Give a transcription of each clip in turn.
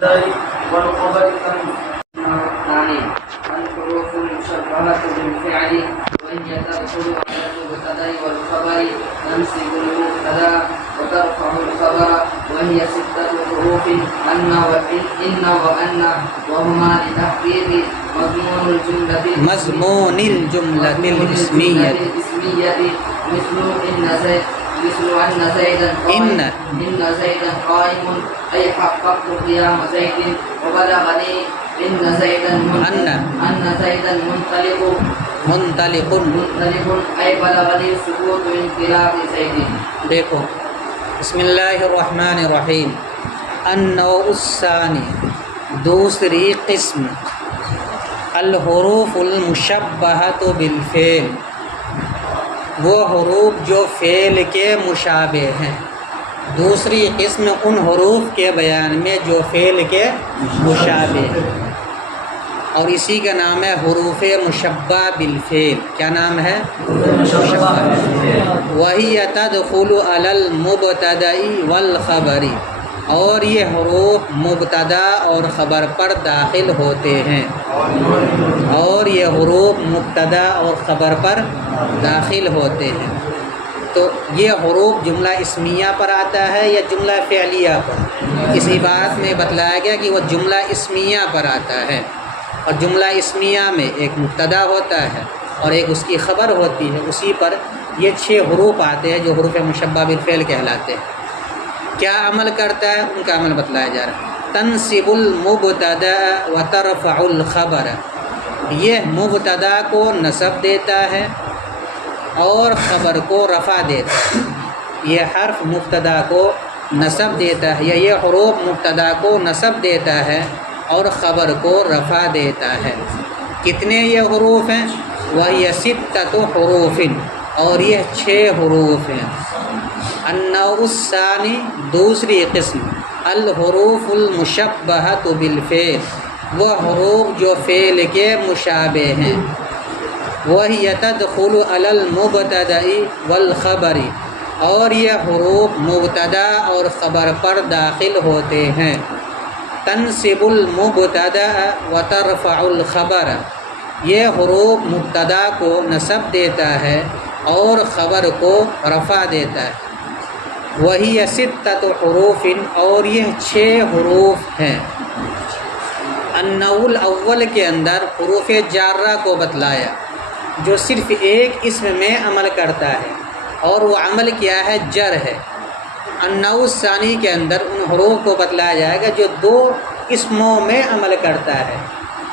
والخبر ثاني الحروف المشبهة بالفعل وهي تدخل على المبتدأ والخبر تنصب المبتدأ وترفع الخبر وهي 6 حروف أن وإن وأن وهما لتحقيق مضمون الجملة الاسمية مثل إن زيدا قائم أي حققت قيام زيد وبلغني أن زيدا منطلق أي بلغني سقوط انطلاق زيد. دیکھو بسم اللہ الرحمن الرحیم. النوع الثانی دوسری قسم الحروف المشبہۃ بالفعل وہ حروف جو فعل کے مشابہ ہیں. دوسری قسم ان حروف کے بیان میں جو فعل کے مشابہ ہیں اور اسی کا نام ہے حروف مشبہ بالفعل. کیا نام ہے؟ مشبہ. وہی تدخل علی المبتدأ والخبر اور یہ حروف مبتدا اور خبر پر داخل ہوتے ہیں. اور یہ حروف مبتدا اور خبر پر داخل ہوتے ہیں. تو یہ حروف جملہ اسمیہ پر آتا ہے یا جملہ فعلیہ پر؟ اسی بات میں بتلایا گیا کہ وہ جملہ اسمیہ پر آتا ہے. اور جملہ اسمیہ میں ایک مبتدا ہوتا ہے اور ایک اس کی خبر ہوتی ہے. اسی پر یہ 6 حروف آتے ہیں جو حروف مشبہ بالفعل کہلاتے ہیں. کیا عمل کرتا ہے؟ ان کا عمل بتلایا جا رہا ہے. تنصب المبتدا وترفع الخبر یہ مبتدا کو نصب دیتا ہے اور خبر کو رفع دیتا ہے. یہ حرف مبتدا کو نصب دیتا ہے یا یہ حروف مبتدا کو نصب دیتا ہے اور خبر کو رفع دیتا ہے. کتنے یہ حروف ہیں؟ وہی 6 حروف اور یہ 6 حروف ہیں. النوع الثانی دوسری قسم الحروف المشبہۃ بالفعل وہ حروف جو فعل کے مشابہ ہیں. وہی تدخل علی المبتدأ والخبر اور یہ حروف مبتدا اور خبر پر داخل ہوتے ہیں. تنصب المبتدا وترفع الخبر یہ حروف مبتدا کو نصب دیتا ہے اور خبر کو رفع دیتا ہے. وہی 6 حروف اور یہ 6 حروف ہیں. النوع الاول کے اندر حروف جارہ کو بتلایا جو صرف ایک اسم میں عمل کرتا ہے اور وہ عمل کیا ہے؟ جر ہے. النوع الثانی کے اندر ان حروف کو بتلایا جائے گا جو 2 اسموں میں عمل کرتا ہے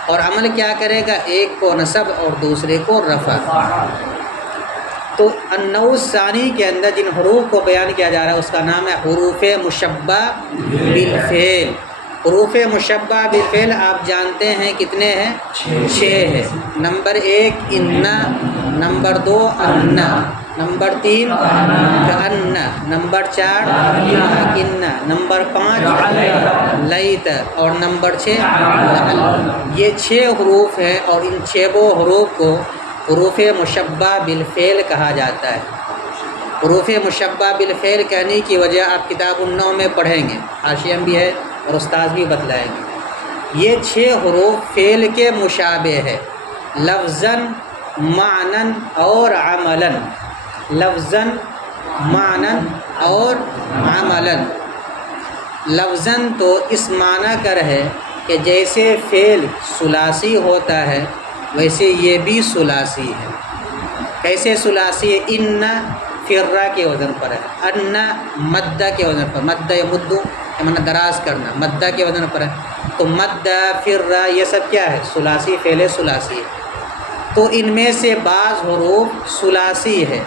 اور عمل کیا کرے گا؟ ایک کو نصب اور دوسرے کو رفع. تو النوع الثانی کے اندر جن حروف کو بیان کیا جا رہا ہے اس کا نام ہے حروف مشبہ بالفعل. حروف مشبہ بالفعل آپ جانتے ہیں کتنے ہیں؟ 6 ہے. نمبر 1 ان، نمبر 2 ان، نمبر 3 کأن، نمبر 4 لکن، نمبر 5 لیت اور نمبر 6 لعل. یہ 6 حروف ہیں اور ان 6 حروف کو حروف مشبہ بالفعل کہا جاتا ہے. حروف مشبہ بالفعل کہنے کی وجہ آپ کتاب النوع میں پڑھیں گے، حاشیہ بھی ہے اور استاد بھی بتلائیں گے. یہ 6 حروف فعل کے مشابہ ہے لفظاً معناً اور عملاً. لفظاً معناً اور عملاً. لفظاً تو اس معنی کر ہے کہ جیسے فعل ثلاثی ہوتا ہے ویسے یہ بھی ثلاثی ہے. کیسے ثلاثی ہے؟ ان فرہ کے وزن پر ہے، ان مدہ کے وزن پر، مدہ مدو معنی دراز کرنا، مدہ کے وزن پر ہے. تو مدہ فرہ یہ سب کیا ہے؟ ثلاثی فعل ثلاثی ہے. تو ان میں سے بعض حروف ثلاثی ہے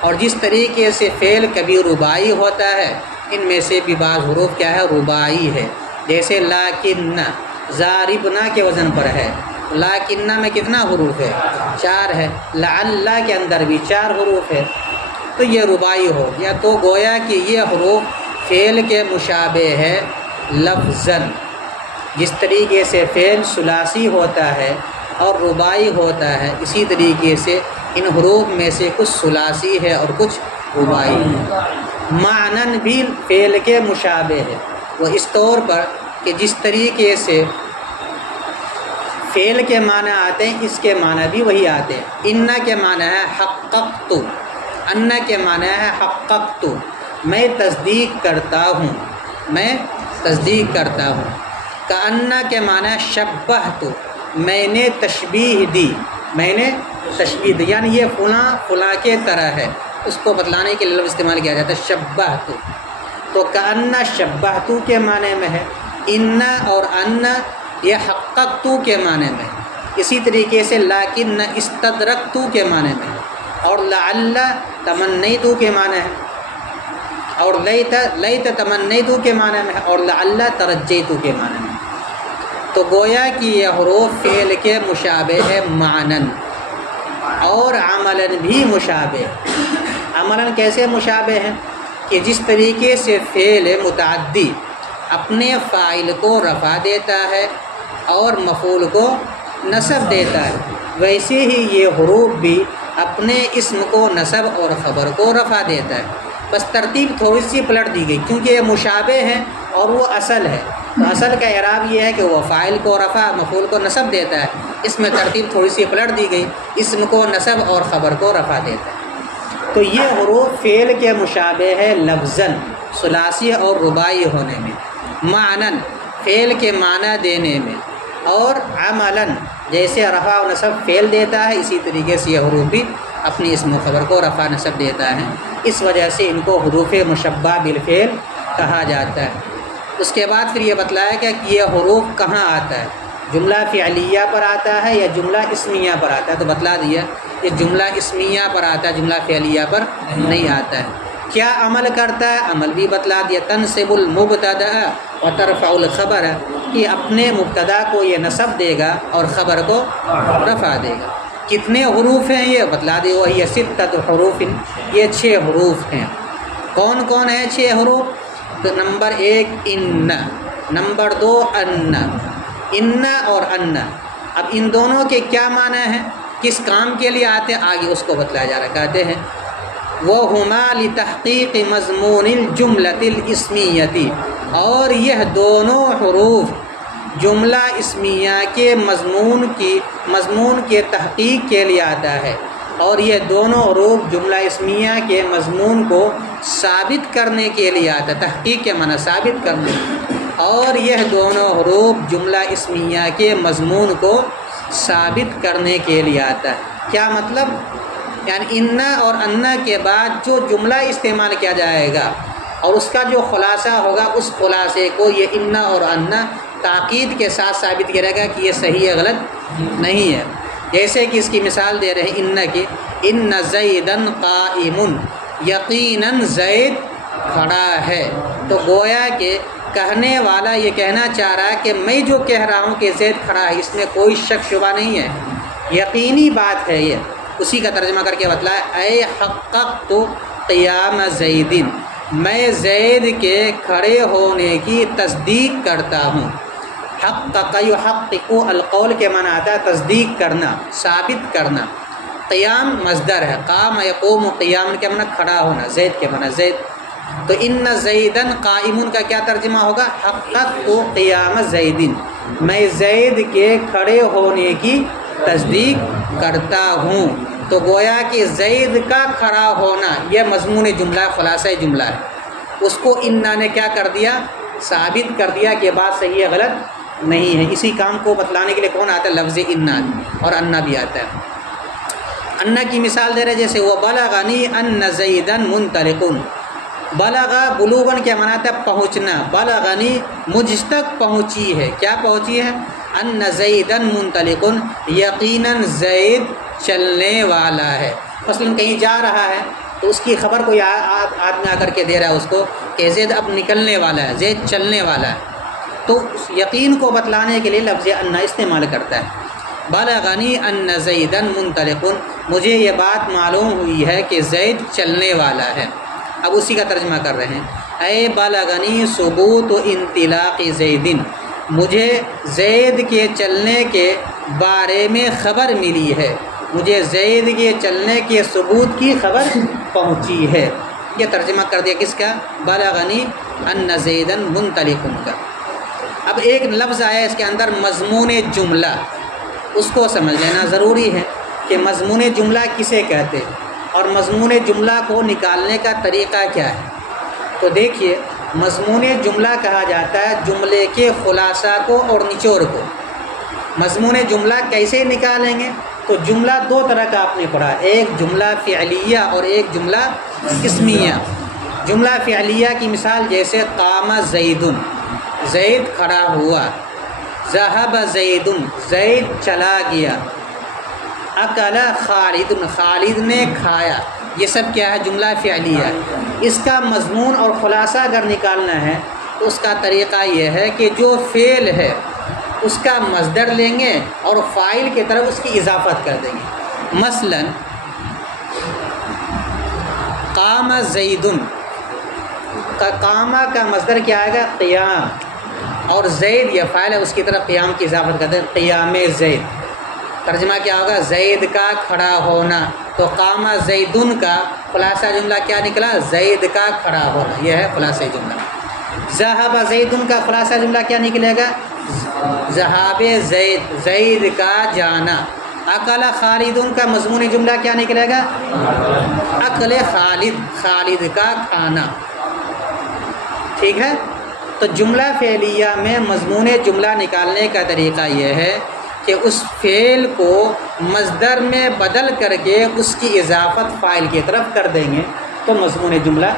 اور جس طریقے سے فعل کبھی رباعی ہوتا ہے ان میں سے بھی بعض حروف کیا ہے؟ رباعی ہے. جیسے لاکن ضاربنا کے وزن پر ہے. لاکنہ میں کتنا حروف ہے؟ 4 ہے. لعل کے اندر بھی 4 حروف ہے. تو یہ رباعی ہو گیا. تو گویا کہ یہ حروف فعل کے مشابہ ہے لفظاً. جس طریقے سے فعل ثلاثی ہوتا ہے اور رباعی ہوتا ہے اسی طریقے سے ان حروف میں سے کچھ ثلاثی ہے اور کچھ رباعی ہے. معنن بھی فعل کے مشابہ ہے. وہ اس طور پر کہ جس طریقے سے فعل کے معنی آتے ہیں اس کے معنی بھی وہی آتے ہیں۔ انا کے معنی ہے حققت، انا کے معنی ہے حققت، میں تصدیق کرتا ہوں، میں تصدیق کرتا ہوں۔ کأنا کے معنی ہے شبہت، میں نے تشبیہ دی، میں نے تشبیہ دی، یعنی یہ فلاں فلاں کے طرح ہے، اس کو بتلانے کے لیے لفظ استعمال کیا جاتا ہے شبہت۔ تو کأنا شبہت کے معنی میں ہے، انا اور انا یہ حققت کے معنی میں ہے۔ اسی طریقے سے لیکن استدرکت کے معنی میں ہے، اور لعل تمنیت کے معنی ہے، اور لیت تمنیت کے معنی میں ہے، اور لعل ترجیت کے معنی میں۔ تو گویا کہ یہ حروف فعل کے مشابہ ہے معنن اور عملاً بھی مشابہ۔ عملاً کیسے مشابہ ہیں کہ جس طریقے سے فعل متعدی اپنے فاعل کو رفع دیتا ہے اور مفعول کو نصب دیتا ہے، ویسے ہی یہ حروف بھی اپنے اسم کو نصب اور خبر کو رفع دیتا ہے، بس ترتیب تھوڑی سی پلٹ دی گئی کیونکہ یہ مشابہ ہیں اور وہ اصل ہے۔ تو اصل کا اعراب یہ ہے کہ وہ فاعل کو رفع مفعول کو نصب دیتا ہے، اس میں ترتیب تھوڑی سی پلٹ دی گئی، اسم کو نصب اور خبر کو رفع دیتا ہے۔ تو یہ حروف فعل کے مشابہ ہے لفظاً ثلاثی اور رباعی ہونے میں، معنن فعل کے معنی دینے میں، اور عملاً جیسے رفع و نصب فعل دیتا ہے اسی طریقے سے یہ حروف بھی اپنی اسم و خبر کو رفع نصب دیتا ہے، اس وجہ سے ان کو حروف مشبہ بالفعل کہا جاتا ہے۔ اس کے بعد پھر یہ بتلایا کہ یہ حروف کہاں آتا ہے، جملہ فعلیہ پر آتا ہے یا جملہ اسمیہ پر آتا ہے، تو بتلا دیا یہ جملہ اسمیہ پر آتا ہے، جملہ فعلیہ پر نہیں آتا ہے۔ کیا عمل کرتا ہے، عمل بھی بتلا دیا، تنصب المبتدا وترفع الخبر، کہ اپنے مبتدا کو یہ نصب دے گا اور خبر کو رفع دے گا۔ کتنے حروف ہیں یہ بتلا دے، وہی ستۃ حروف، یہ 6 حروف ہیں۔ کون کون ہیں 6 حروف؟ تو نمبر 1 ان، نمبر 2 ان، ان اور ان۔ اب ان دونوں کے کیا معنی ہیں، کس کام کے لیے آتے ہیں، آگے اس کو بتلایا جا رہا ہے۔ کہتے ہیں وَهُمَا لِتَحْقِيقِ مَضْمُونِ الْجُمْلَةِ الْإِسْمِيَّةِ، اور یہ دونوں حروف جملہ اسمیہ کے مضمون کے تحقیق کے لیے آتا ہے، اور یہ دونوں حروف جملہ اسمیہ کے مضمون کو ثابت کرنے کے لیے آتا ہے، تحقیق کے معنی ثابت کرنے، اور یہ دونوں حروف جملہ اسمیہ کے مضمون کو ثابت کرنے کے لیے آتا ہے۔ کیا مطلب؟ یعنی انا اور انا کے بعد جو جملہ استعمال کیا جائے گا اور اس کا جو خلاصہ ہوگا، اس خلاصے کو یہ انا اور انا تاکید کے ساتھ ثابت کرے گا کہ یہ صحیح ہے غلط نہیں ہے۔ جیسے کہ اس کی مثال دے رہے ہیں انا کی، ان زیدن قائم، یقیناً زید کھڑا ہے۔ تو گویا کہ کہنے والا یہ کہنا چاہ رہا ہے کہ میں جو کہہ رہا ہوں کہ زید کھڑا ہے اس میں کوئی شک شبہ نہیں ہے، یقینی بات ہے یہ۔ اسی کا ترجمہ کر کے بتلایا اے حققت قیام زیدن، میں زید کے کھڑے ہونے کی تصدیق کرتا ہوں۔ حقق یحقق القول کے معنی آتا ہے تصدیق کرنا، ثابت کرنا۔ قیام مصدر ہے، قام یقوم قیام کے معنی کھڑا ہونا، زید کے معنی زید۔ تو ان زیدن قائم کا کیا ترجمہ ہوگا؟ حققت قیام زیدن، میں زید کے کھڑے ہونے کی تصدیق کرتا ہوں۔ تو گویا کہ زید کا کھڑا ہونا یہ مضمون جملہ خلاصہ جملہ ہے، اس کو انا نے کیا کر دیا؟ ثابت کر دیا کہ بات صحیح ہے غلط نہیں ہے۔ اسی کام کو بتلانے کے لیے کون آتا ہے؟ لفظ انا، اور انا بھی آتا ہے۔ انا کی مثال دے رہے جیسے وَبَلَغَنِي أَنَّ زَيْدًا مُنْطَلِقٌ، بلغ بلوغن کیا معنی ہے؟ پہنچنا، بلغنی مجھ تک پہنچی ہے، کیا پہنچی ہے؟ ان زیدن منطلقن، یقیناً زید چلنے والا ہے۔ مثلاً کہیں جا رہا ہے تو اس کی خبر کوئی آدمی آ کر کے دے رہا ہے اس کو کہ زید اب نکلنے والا ہے، زید چلنے والا ہے، تو اس یقین کو بتلانے کے لیے لفظ انا استعمال کرتا ہے۔ بلغنی ان زیدن منطلقن، مجھے یہ بات معلوم ہوئی ہے کہ زید چلنے والا ہے۔ اب اسی کا ترجمہ کر رہے ہیں اے بلغنی ثبوت انطلاق زیدن، مجھے زید کے چلنے کے بارے میں خبر ملی ہے، مجھے زید کے چلنے کے ثبوت کی خبر پہنچی ہے۔ یہ ترجمہ کر دیا کس کا؟ بلغنی ان زیدن منطلق کا۔ اب ایک لفظ آیا اس کے اندر مضمون جملہ، اس کو سمجھ لینا ضروری ہے کہ مضمون جملہ کسے کہتے ہیں اور مضمون جملہ کو نکالنے کا طریقہ کیا ہے۔ تو دیکھیے، مضمون جملہ کہا جاتا ہے جملے کے خلاصہ کو اور نچوڑ کو۔ مضمون جملہ کیسے نکالیں گے؟ تو جملہ دو طرح کا آپ نے پڑھا، ایک جملہ فعلیہ اور ایک جملہ اسمیہ۔ جملہ فعلیہ کی مثال جیسے قام زیدن، زید کھڑا ہوا، ذہب زیدن، زید چلا گیا، اکل خالد، خالد نے کھایا۔ یہ سب کیا ہے؟ جملہ فعلیہ۔ اس کا مضمون اور خلاصہ اگر نکالنا ہے تو اس کا طریقہ یہ ہے کہ جو فعل ہے اس کا مصدر لیں گے اور فاعل کی طرف اس کی اضافت کر دیں گے۔ مثلا قام زیدن، قامہ کا مصدر کیا آئے گا؟ قیام، اور زید یا فاعل ہے اس کی طرف قیام کی اضافت کر دیں، قیام زید۔ ترجمہ کیا ہوگا؟ زید کا کھڑا ہونا۔ تو قام زیدن کا خلاصہ جملہ کیا نکلا؟ زید کا کھڑا ہونا، یہ ہے خلاصہ جملہ۔ ذہب زیدن کا خلاصہ جملہ کیا نکلے گا؟ ذہاب زید، زید کا جانا۔ اکل خالدن کا مضمون جملہ کیا نکلے گا؟ اکل خالد، خالد کا کھانا۔ ٹھیک ہے؟ تو جملہ فعلیہ میں مضمون جملہ نکالنے کا طریقہ یہ ہے کہ اس فعل کو مصدر میں بدل کر کے اس کی اضافت فاعل کی طرف کر دیں گے تو مضمون جملہ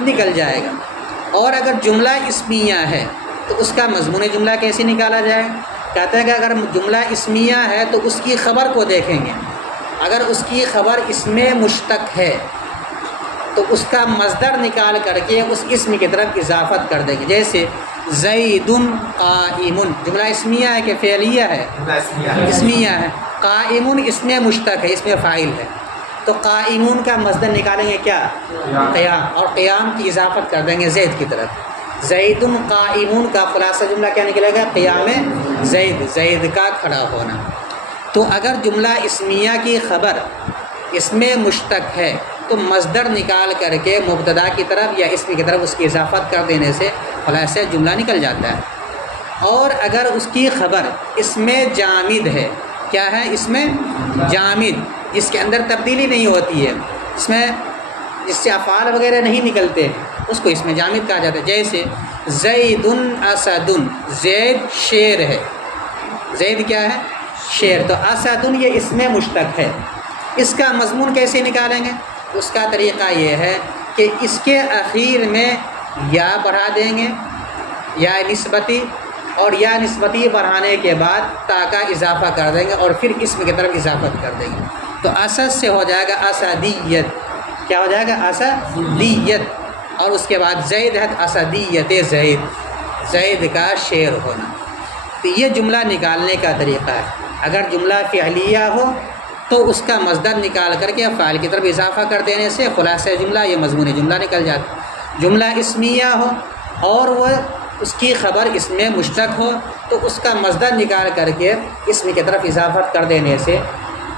نکل جائے گا۔ اور اگر جملہ اسمیہ ہے تو اس کا مضمون جملہ کیسے نکالا جائے؟ کہتے ہیں کہ اگر جملہ اسمیہ ہے تو اس کی خبر کو دیکھیں گے، اگر اس کی خبر اسم مشتق ہے تو اس کا مصدر نکال کر کے اس اسم کی طرف اضافت کر دیں گے۔ جیسے زیدن قائمن، جملہ اسمیہ ہے کہ فعلیہ ہے؟ اسمیہ ہے۔ قائمن اسم مشتق ہے، اسم فاعل ہے، تو قائمون کا مصدر نکالیں گے کیا؟ قیام، اور قیام کی اضافت کر دیں گے زید کی طرف۔ زیدن قائمون کا خلاصہ جملہ کیا نکلے گا؟ قیام زید، زید کا کھڑا ہونا۔ تو اگر جملہ اسمیہ کی خبر اسم مشتق ہے تو مصدر نکال کر کے مبتدا کی طرف یا اسم کی طرف اس کی اضافت کر دینے سے خلاصہ جملہ نکل جاتا ہے۔ اور اگر اس کی خبر اسم جامد ہے، کیا ہے؟ اسم جامد، جس کے اندر تبدیلی نہیں ہوتی ہے، جس سے افعال وغیرہ نہیں نکلتے، اس کو اسم جامد کہا جاتا ہے۔ جیسے زیدن اسدن، زید شیر ہے، زید کیا ہے؟ شیر۔ تو اسدن یہ اسم مشتق ہے، اس کا مضمون کیسے نکالیں گے؟ اس کا طریقہ یہ ہے کہ اس کے اخیر میں یا بڑھا دیں گے، یا نسبتی، اور یا نسبتی بڑھانے کے بعد تا کا اضافہ کر دیں گے اور پھر اسم کی طرف اضافت کر دیں گے۔ تو اسد سے ہو جائے گا اسدیت، کیا ہو جائے گا؟ اسدیت۔ اور اس کے بعد زید ہے اسدیت زید، زید کا شیر ہونا۔ تو یہ جملہ نکالنے کا طریقہ ہے۔ اگر جملہ فعلیہ ہو تو اس کا مصدر نکال کر کے فاعل کی طرف اضافہ کر دینے سے خلاصہ جملہ یہ مضمون جملہ نکل جاتا ہے۔ جملہ اسمیہ ہو اور وہ اس کی خبر اسم مشتق ہو تو اس کا مصدر نکال کر کے اسم کی طرف اضافت کر دینے سے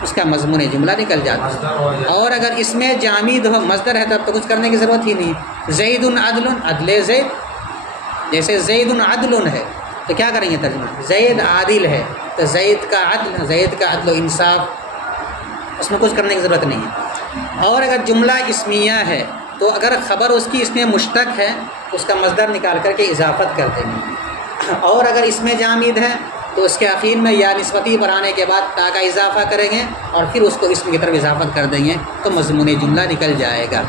اس کا مضمون جملہ نکل جاتا ہے۔ اور اگر اسم جامد ہو، مصدر ہے تب تو کچھ کرنے کی ضرورت ہی نہیں۔ زید عدل، عدل زید، جیسے زید عدل ہے تو کیا کریں گے ترجمہ؟ زید عادل ہے، تو زید کا عدل، زید کا عدل و انصاف، اس میں کچھ کرنے کی ضرورت نہیں ہے۔ اور اگر جملہ اسمیہ ہے تو اگر خبر اس کی اسم مشتق ہے اس کا مصدر نکال کر کے اضافت کر دیں گے۔ اور اگر اسم جامد ہے تو اس کے اخیر میں یا نسبتی بڑھانے کے بعد تا کا اضافہ کریں گے اور پھر اس کو اسم کی طرف اضافت کر دیں گے تو مضمون جملہ نکل جائے گا۔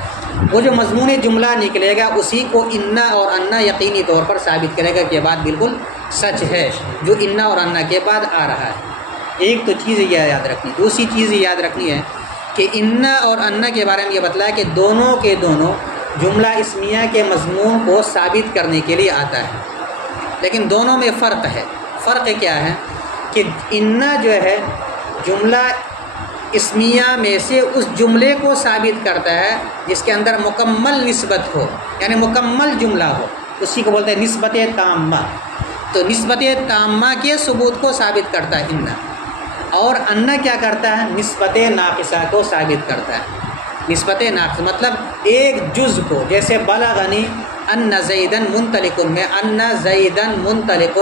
وہ جو مضمون جملہ نکلے گا اسی کو انا اور انا یقینی طور پر ثابت کرے گا کہ یہ بات بالکل سچ ہے جو انا اور انا کے بعد آ رہا ہے۔ ایک تو چیز یہ یاد رکھنی، دوسری چیز یہ یاد رکھنی ہے کہ انا اور انا کے بارے میں یہ بتلایا کہ دونوں کے دونوں جملہ اسمیہ کے مضمون کو ثابت کرنے کے لیے آتا ہے، لیکن دونوں میں فرق ہے۔ فرق کیا ہے کہ انا جو ہے جملہ اسمیہ میں سے اس جملے کو ثابت کرتا ہے جس کے اندر مکمل نسبت ہو، یعنی مکمل جملہ ہو، اسی کو بولتے ہیں نسبت تامہ۔ تو نسبت تامہ کے ثبوت کو ثابت کرتا ہے انا، اور انا کیا کرتا ہے؟ نسبت ناقصہ کو ثابت کرتا ہے۔ نسبت ناقص مطلب ایک جز کو، جیسے بلغنی ان زیدن منطلق میں ان زیدن منطلق،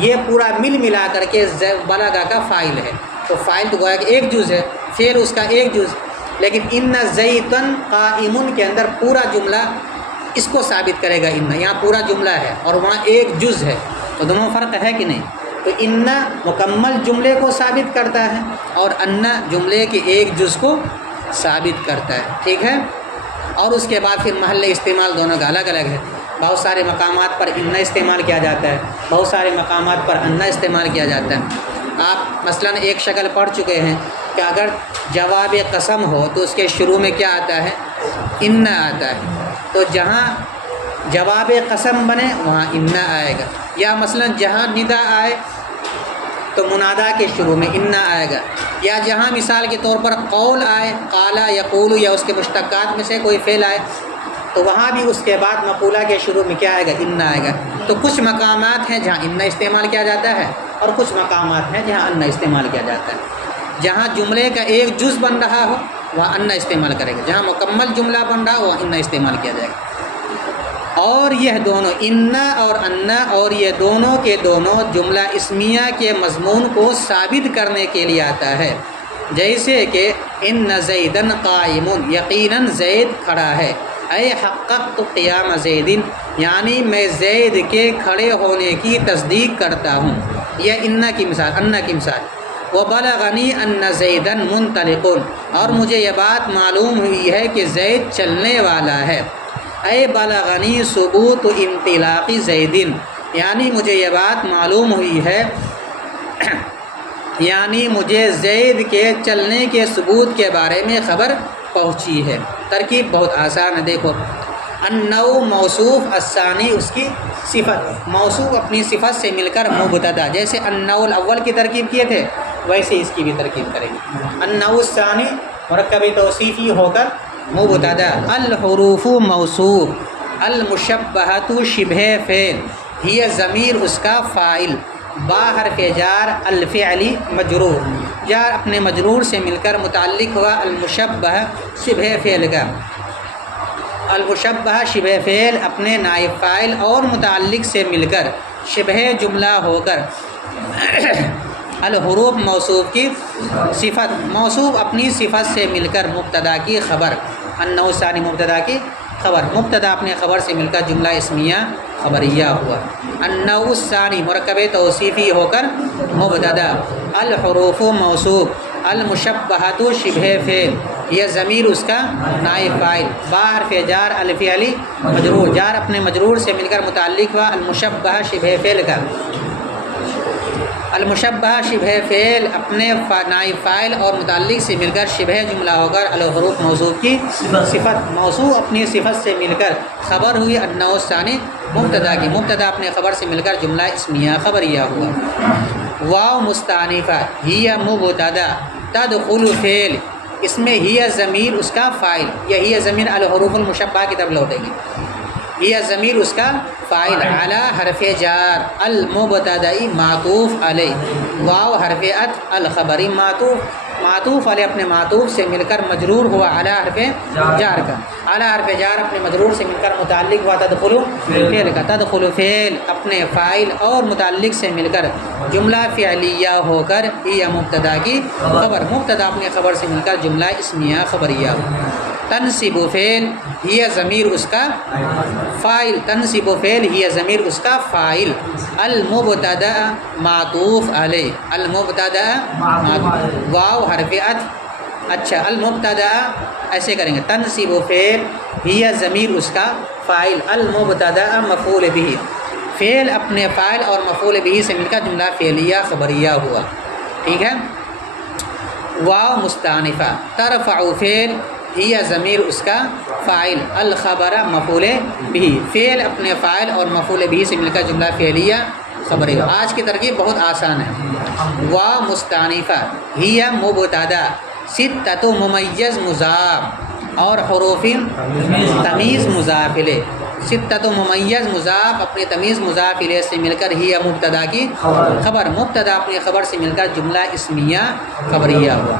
یہ پورا مل ملا کر کے بلغ کا فاعل ہے، تو فاعل تو گویا کہ ایک جز ہے، فعل اس کا ایک جز، لیکن ان زیدن قائم کے اندر پورا جملہ اس کو ثابت کرے گا۔ ان یہاں پورا جملہ ہے اور وہاں ایک جز ہے، تو دونوں فرق ہے کہ نہیں؟ تو ان مکمل جملے کو ثابت کرتا ہے اور ان جملے کے ایک جز کو ثابت کرتا ہے، ٹھیک ہے؟ اور اس کے بعد پھر محل استعمال دونوں کا الگ الگ ہے۔ بہت سارے مقامات پر ان استعمال کیا جاتا ہے، بہت سارے مقامات پر ان استعمال کیا جاتا ہے۔ آپ مثلا ایک شکل پڑھ چکے ہیں کہ اگر جواب قسم ہو تو اس کے شروع میں کیا آتا ہے؟ ان آتا ہے، تو جہاں جواب قسم بنے وہاں ان آئے گا، یا مثلا جہاں ندا آئے تو منادا کے شروع میں ان آئے گا، یا جہاں مثال کے طور پر قول آئے، قالا یقول، یا اس کے مشتقات میں سے کوئی فعل آئے تو وہاں بھی اس کے بعد مقولہ کے شروع میں کیا آئے گا؟ ان آئے گا۔ تو کچھ مقامات ہیں جہاں ان استعمال کیا جاتا ہے اور کچھ مقامات ہیں جہاں ان استعمال کیا جاتا ہے۔ جہاں جملے کا ایک جز بن رہا ہو وہاں ان استعمال کرے گا، جہاں مکمل جملہ بن رہا ہو وہاں ان استعمال کیا جائے گا۔ اور یہ دونوں ان اور ان اور یہ دونوں کے دونوں جملہ اسمیہ کے مضمون کو ثابت کرنے کے لیے آتا ہے، جیسے کہ ان زیدن قائم، یقیناً زید کھڑا ہے، اے حققت قیام زید، یعنی میں زید کے کھڑے ہونے کی تصدیق کرتا ہوں۔ یہ ان کی مثال وبلغنی ان زیدن منطلق، اور مجھے یہ بات معلوم ہوئی ہے کہ زید چلنے والا ہے، اے بلغنی ثبوت انطلاق زید، یعنی مجھے یہ بات معلوم ہوئی ہے یعنی مجھے زید کے چلنے کے ثبوت کے بارے میں خبر پہنچی ہے۔ ترکیب بہت آسان ہے، دیکھو النوع موصوف، الثانی اس کی صفت، موصوف اپنی صفت سے مل کر مبتدا، جیسے النوع الاول کی ترکیب کیے تھے ویسے اس کی بھی ترکیب کریں گے۔ النوع الثانی مرکب توصیفی ہو کر مبتدا، الحروف موصوف، المشبہۃ شبہ فعل، ہی ضمیر اس کا فاعل، با حرف جار، الفعلی مجرور، جار اپنے مجرور سے مل کر متعلق ہوا المشبہ شبہ فعل کا، المشبہ شبہ فعل اپنے نائب فاعل اور متعلق سے مل کر شبہ جملہ ہو کر الحروف موصوف کی صفت، موصوف اپنی صفت سے مل کر مبتدا کی خبر، النوع الثانی مبتدا کی خبر، مبتدا اپنے خبر سے مل کر جملہ اسمیہ خبریہ ہوا۔ النوع الثانی مرکب توصیفی ہو کر مبتدا، الحروف موصوف، المشبہۃ شبہ فعل، یہ ضمیر اس کا نائب فاعل، با حرف جار، الفعلی مجرور، جار اپنے مجرور سے مل کر متعلق ہوا المشبہ شبہ فعل کا، المشبہ شبہ فعل اپنے نائب فاعل اور متعلق سے مل کر شبہ جملہ ہو کر الحروف موصوف کی صفت، موصوف اپنی صفت سے مل کر خبر ہوئی النوع الثانی مبتدا کی، مبتدا اپنے خبر سے مل کر جملہ اسمیہ خبریہ ہوا۔ واو مستانفہ، ہی مبتدا، تدخل فعل، اس میں ہی ضمیر اس کا فاعل، یہی ضمیر الحروف المشبہ کی طرف لوٹے گی، یہ ضمیر اس کا فاعل، علی حرف جار، المبتدئی معطوف علی، واو حرف عطف، الخبری معطوف علی اپنے معطوف سے مل کر مجرور ہوا علی حرف جار کا، علی حرف جار اپنے مجرور سے مل کر متعلق ہوا تدخل فعل کا، تدخل فعل اپنے فاعل اور متعلق سے مل کر جملہ فعلیہ ہو کر یہ مبتدا کی خبر، مبتدا اپنے خبر سے مل کر جملہ اسمیہ خبریہ۔ تنصب فعل، ہی ضمیر اس کا فاعل، تنصب فعل ہی ضمیر اس کا فاعل، المبتدا معطوف علیہ، المبتدا واو حرف عطف، اچھا المبتدا ایسے کریں گے، تنصب فعل ہی ضمیر اس کا فاعل، المبتدا مفعول به، فعل اپنے فاعل اور مفعول به سے مل کر جملہ فعلیہ خبریہ ہوا، ٹھیک ہے۔ واو مستانفہ، ترفع فعل ہی ضمیر اس کا فاعل، الخبر مفعول به، فعل اپنے فاعل اور مفعول به سے مل کر جملہ فعلیہ خبریہ۔ آج کی ترکیب بہت آسان ہے۔ واو مستانفہ ہی مبتدا، ستۃ ممیز مضاف اور حروف تمیز مضاف الیہ، ستۃ ممیز مضاف اپنے تمیز مضاف الیہ سے مل کر ہی مبتدا کی خبر، مبتدا اپنے خبر سے مل کر جملہ اسمیہ خبریہ ہوا۔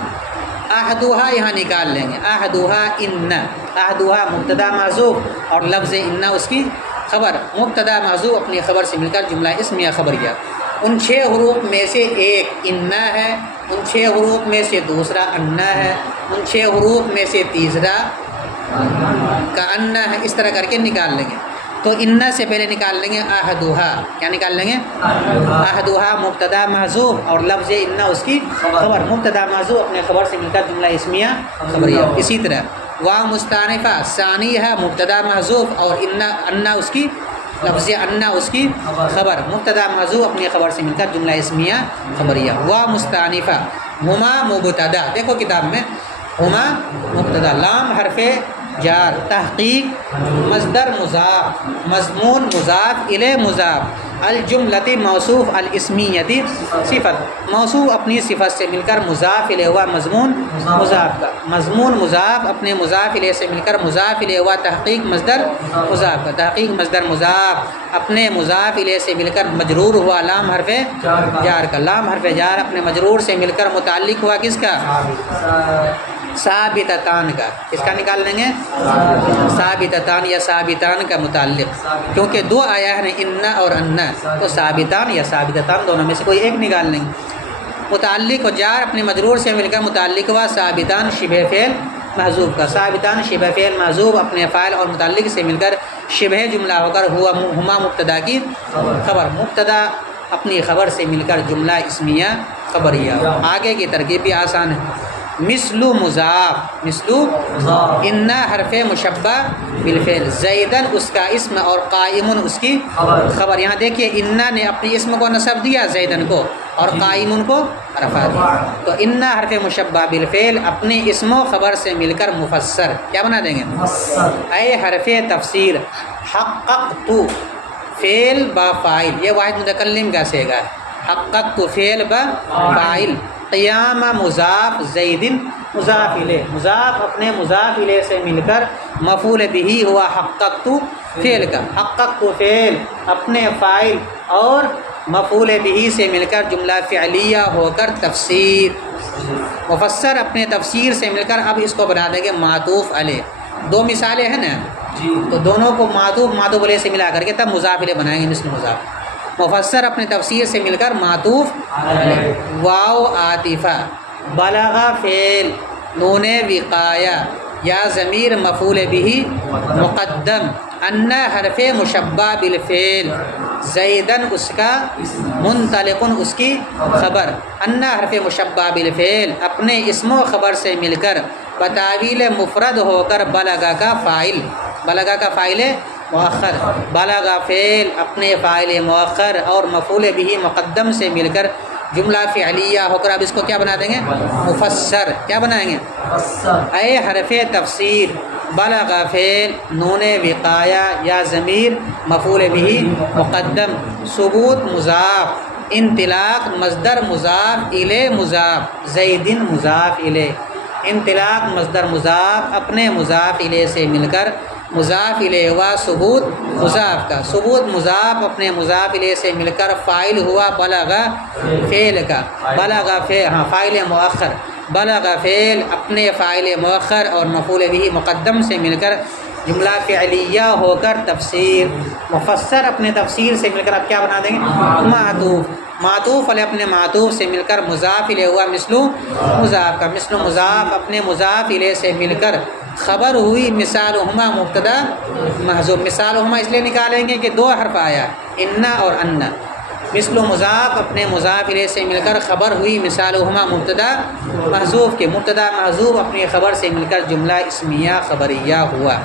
احدھا یہاں نکال لیں گے، احدھا ان، احدھا مبتدا محذوف اور لفظ ان اس کی خبر، مبتدا محذوف اپنی خبر سے مل کر جملہ اسمیہ خبریہ۔ ان 6 حروف میں سے ایک انا ہے، ان 6 حروف میں سے دوسرا انا ہے، ان 6 حروف میں سے تیسرا کا انا ہے، اس طرح کر کے نکال لیں گے۔ تو انا سے پہلے نکال لیں گے احدھا، کیا نکال لیں گے؟ احدھا مبتدا محذوف اور لفظ انا اس کی خبر، مبتدا محذوف اپنے خبر سے مل کر جملہ اسمیہ خبریہ۔ اسی طرح وا مستانفہ ثانی ہے مبتدا محذوف اور انا اس کی لفظ انا اس کی خبر، مبتدا محذوف اپنی خبر سے مل کر جملہ اسمیہ خبریہ۔ وا مستانفہ ہما مبتدا، دیکھو کتاب میں ہما مبتدا، لام حرف جار، تحقیق مصدر مضاف، مضمون مضاف الی مضاف، الجملۃ موصوف الاسمیۃ صفت، موصوف اپنی صفت سے مل کر مضاف الیہ ہوا مضمون مضاف کا، مضمون مضاف اپنے مضاف الیہ سے مل کر مضاف الیہ ہوا تحقیق مصدر مضاف کا، تحقیق مصدر مضاف اپنے مضاف الیہ سے مل کر مجرور ہوا لام حرف جار کا، لام حرف جار اپنے مجرور سے مل کر متعلق ہوا کس کا؟ ثابتتان کا، کس کا نکال لیں گے؟ ثابتتان یا ثابتان کا متعلق، کیونکہ 2 آیا ہے انا اور انا، تو ثابتان یا ثابتتان دونوں میں سے کوئی ایک نکال لیں گے۔ متعلق و جار اپنے مجرور سے مل کر متعلق ہوا ثابتان شبہ فعل محذوف کا، ثابتان شبہ فعل محذوف اپنے فاعل اور متعلق سے مل کر شبہ جملہ ہو کر ہوا ہما مبتدا کی خبر، مبتدا اپنی خبر سے مل کر جملہ اسمیہ خبریہ۔ آگے کی ترکیب بھی آسان ہے۔ مثلو مضاف، مثلو انا حرف مشبہ بالفعل، زیدن اس کا اسم اور قائمن اس کی خبر۔ یہاں دیکھیے انا نے اپنی اسم کو نصب دیا زیدن کو اور قائمن کو رفع دیا، تو انا حرف مشبہ بالفعل اپنے اسم و خبر سے مل کر مفسر کیا بنا دیں گے؟ اے حرف تفسیر، حققت فعل با فاعل، یہ واحد متکلم کا صیغہ ہے، حققت فعل با فاعل، قیام مضاف زیدن مضاف الیہ، مضاف اپنے مضاف الیہ سے مل کر مفعول بہ ہوا حققت فعل کا، حققت فعل اپنے فاعل اور مفعول بہ سے مل کر جملہ فعلیہ ہو کر تفسیر، مفسر اپنے تفسیر سے مل کر اب اس کو بنا دیں گے معطوف علیہ۔ 2 مثالیں ہیں نا، تو دونوں کو معطوف علیہ سے ملا کر کے تب مضاف الیہ بنائیں گے، مثل مضاف، مفسر اپنے تفسیر سے مل کر معطوف علیہ۔ واو عاطفہ، بلغ فعل، نون وقایہ یا ضمیر مفعول بہ مقدم، انا حرف مشبہ بالفعل، زیدن اس کا منطلقن اس کی خبر، انا حرف مشبہ بالفعل اپنے اسم و خبر سے مل کر بتاویل مفرد ہو کر بلغ کا فاعل، بلغ کا فاعل مؤخر، بلغ فعل اپنے فاعل مؤخر اور مفعول بہ مقدم سے مل کر جملہ فعلیہ ہو کر اب اس کو کیا بنا دیں گے؟ مفسر، کیا بنائیں گے؟ اے حرف تفسیر، بلغ فعل، نون وقایہ یا ضمیر مفعول بہ مقدم، ثبوت مضاف، انطلاق مصدر مضاف الی مضاف، زیدن مضاف الی، انطلاق مصدر مضاف اپنے مضاف الیہ سے مل کر مضاف الیہ ہوا ثبوت مضاف کا، ثبوت مضاف اپنے مضاف الیہ سے مل کر فاعل ہوا بلغ فعل کا، بلغ فعل فاعل مؤخر، بلغ فعل اپنے فاعل مؤخر اور مفعول بہ مقدم سے مل کر جملہ فعلیہ ہو کر تفسیر، مفسر اپنے تفسیر سے مل کر اب کیا بنا دیں گے؟ معطوف، معطوف علیہ اپنے معطوف سے مل کر مضاف الیہ ہوا مثل مضاف کا، مثل مضاف اپنے مضاف الیہ سے مل کر خبر ہوئی مثالہما مبتدا محذوف، مثالہما اس لیے نکالیں گے کہ 2 حرف آیا انا اور انا، مثل مضاف اپنے مضاف الیہ سے مل کر خبر ہوئی مثالہما مبتدا محذوف کے، مبتدا محذوف اپنی خبر سے مل کر جملہ اسمیہ خبریہ ہوا۔